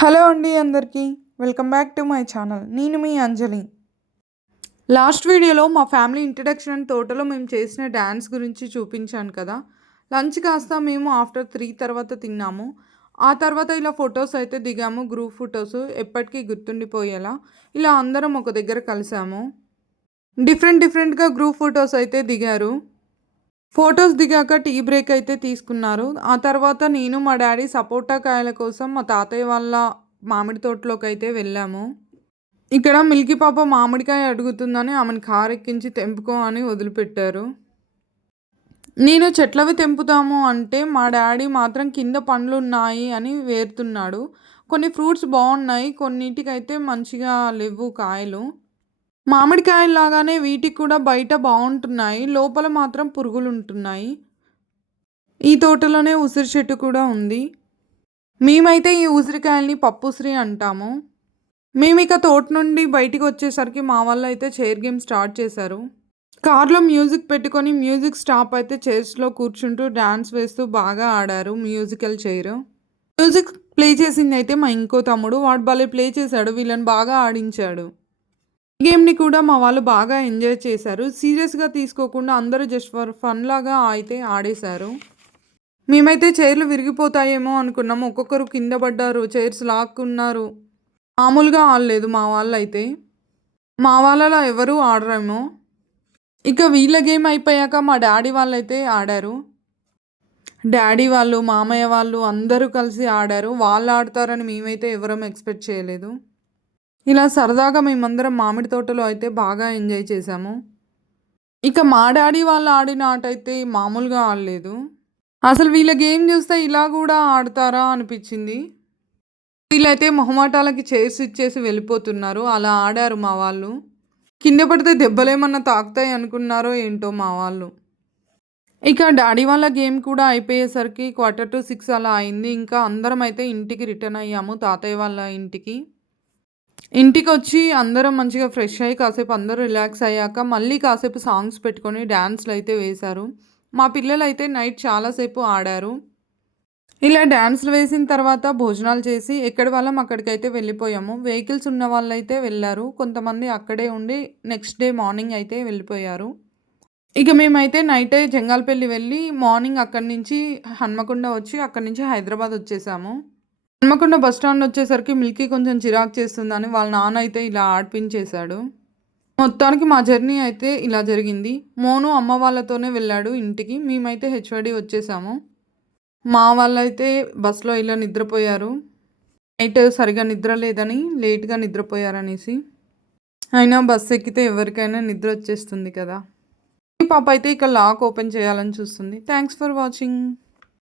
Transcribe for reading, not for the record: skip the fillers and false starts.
Hello అండి అందరికీ welcome back to my channel. నేను మీ అంజలి. లాస్ట్ వీడియోలో మా ఫ్యామిలీ ఇంట్రడక్షన్ అండ్ తోటలో మేము చేసిన డ్యాన్స్ గురించి చూపించాను కదా. లంచ్ కాస్త మేము ఆఫ్టర్ 3 తర్వాత తిన్నాము. ఆ తర్వాత ఇలా ఫొటోస్ అయితే దిగాము, గ్రూప్ ఫొటోస్ ఎప్పటికీ గుర్తుండిపోయేలా. ఇలా అందరం ఒక దగ్గర కలిసాము. డిఫరెంట్గా గ్రూప్ ఫొటోస్ అయితే దిగారు. ఫొటోస్ దిగాక టీ బ్రేక్ అయితే తీసుకున్నారు. ఆ తర్వాత నేను మా డాడీ సపోటా కాయల కోసం మా తాతయ్య వాళ్ళ మామిడి తోటలోకి అయితే వెళ్ళాము. ఇక్కడ మిల్కీ పాప మామిడికాయ అడుగుతుందని ఆమెను కారు ఎక్కించి తెంపుకో అని వదిలిపెట్టారు. నేను చెట్లవి తెంపుతాము అంటే మా డాడీ మాత్రం కింద పండ్లు ఉన్నాయి అని వేరుతున్నాడు. కొన్ని ఫ్రూట్స్ బాగున్నాయి, కొన్నిటికైతే మంచిగా లేవు కాయలు. మామిడికాయల్లాగానే వీటికి కూడా బయట బాగుంటున్నాయి, లోపల మాత్రం పురుగులుంటున్నాయి. ఈ తోటలోనే ఉసిరి చెట్టు కూడా ఉంది. మేమైతే ఈ ఉసిరికాయల్ని పప్పుసిరి అంటాము. మేము ఇక తోట నుండి బయటికి వచ్చేసరికి మా వాళ్ళు అయితే చైర్ గేమ్ స్టార్ట్ చేశారు. కార్లో మ్యూజిక్ పెట్టుకొని మ్యూజిక్ స్టాప్ అయితే చైర్స్లో కూర్చుంటూ డ్యాన్స్ వేస్తూ బాగా ఆడారు మ్యూజికల్ చైర్. మ్యూజిక్ ప్లే చేసింది అయితే మా ఇంకో తమ్ముడు. వాడు భలే ప్లే చేశాడు, వీళ్ళని బాగా ఆడించాడు. గేమ్ని కూడా మా వాళ్ళు బాగా ఎంజాయ్ చేశారు. సీరియస్గా తీసుకోకుండా అందరూ జస్ట్ ఫర్ ఫన్ లాగా అయితే ఆడేశారు. మేమైతే చైర్లు విరిగిపోతాయేమో అనుకున్నాము. ఒక్కొక్కరు కింద పడ్డారు, చైర్స్ లాక్కున్నారు. మామూలుగా ఆడలేదు మా వాళ్ళు అయితే. మా వాళ్ళలో ఎవరు ఆడరేమో. ఇక వీళ్ళ గేమ్ అయిపోయాక మా డాడీ వాళ్ళు అయితే ఆడారు. డాడీ వాళ్ళు, మామయ్య వాళ్ళు అందరూ కలిసి ఆడారు. వాళ్ళు ఆడతారని మేమైతే ఎవరం ఎక్స్పెక్ట్ చేయలేదు. ఇలా సరదాగా మేమందరం మామిడి తోటలో అయితే బాగా ఎంజాయ్ చేసాము. ఇక మా డాడీ వాళ్ళు ఆడిన ఆట అయితే మామూలుగా ఆడలేదు. అసలు వీళ్ళ గేమ్ చూస్తే ఇలా కూడా ఆడతారా అనిపించింది. వీళ్ళైతే మొహమాటాలకి చైర్స్ ఇచ్చేసి వెళ్ళిపోతున్నారు. అలా ఆడారు మా వాళ్ళు. కింద పడితే దెబ్బలేమన్నా తాకుతాయి అనుకున్నారో ఏంటో మా వాళ్ళు. ఇక డాడీ వాళ్ళ గేమ్ కూడా అయిపోయేసరికి 5:45 అలా అయింది. ఇంకా అందరం అయితే ఇంటికి రిటర్న్ అయ్యాము, తాతయ్య వాళ్ళ ఇంటికి. ఇంటికి వచ్చి అందరం మంచిగా ఫ్రెష్ అయ్యి కాసేపు అందరూ రిలాక్స్ అయ్యాక మళ్ళీ కాసేపు సాంగ్స్ పెట్టుకొని డ్యాన్స్లు అయితే వేశారు. మా పిల్లలు అయితే నైట్ చాలాసేపు ఆడారు. ఇలా డ్యాన్స్లు వేసిన తర్వాత భోజనాలు చేసి ఎక్కడి వాళ్ళం అక్కడికైతే వెళ్ళిపోయాము. వెహికల్స్ ఉన్న వాళ్ళు అయితే వెళ్ళారు, కొంతమంది అక్కడే ఉండి నెక్స్ట్ డే మార్నింగ్ అయితే వెళ్ళిపోయారు. ఇక మేమైతే నైటే జంగాలపల్లి వెళ్ళి మార్నింగ్ అక్కడి నుంచి హన్మకొండ వచ్చి అక్కడి నుంచి హైదరాబాద్ వచ్చేసాము. హన్మకొండ బస్ స్టాండ్ వచ్చేసరికి మిల్కీ కొంచెం చిరాకు చేస్తుందని వాళ్ళ నాన్న అయితే ఇలా ఆడిపించేశాడు. మొత్తానికి మా జర్నీ అయితే ఇలా జరిగింది. మోను అమ్మ వాళ్ళతోనే వెళ్ళాడు ఇంటికి. మేమైతే హెచ్వైడి వచ్చేసాము. మా వాళ్ళైతే బస్సులో ఇలా నిద్రపోయారు. నైట్ సరిగా నిద్ర లేదని లేట్గా నిద్రపోయారనేసి. అయినా బస్సు ఎక్కితే ఎవరికైనా నిద్ర వచ్చేస్తుంది కదా. ఈ పాప అయితే ఇక లాక్ ఓపెన్ చేయాలని చూస్తుంది. Thanks for watching.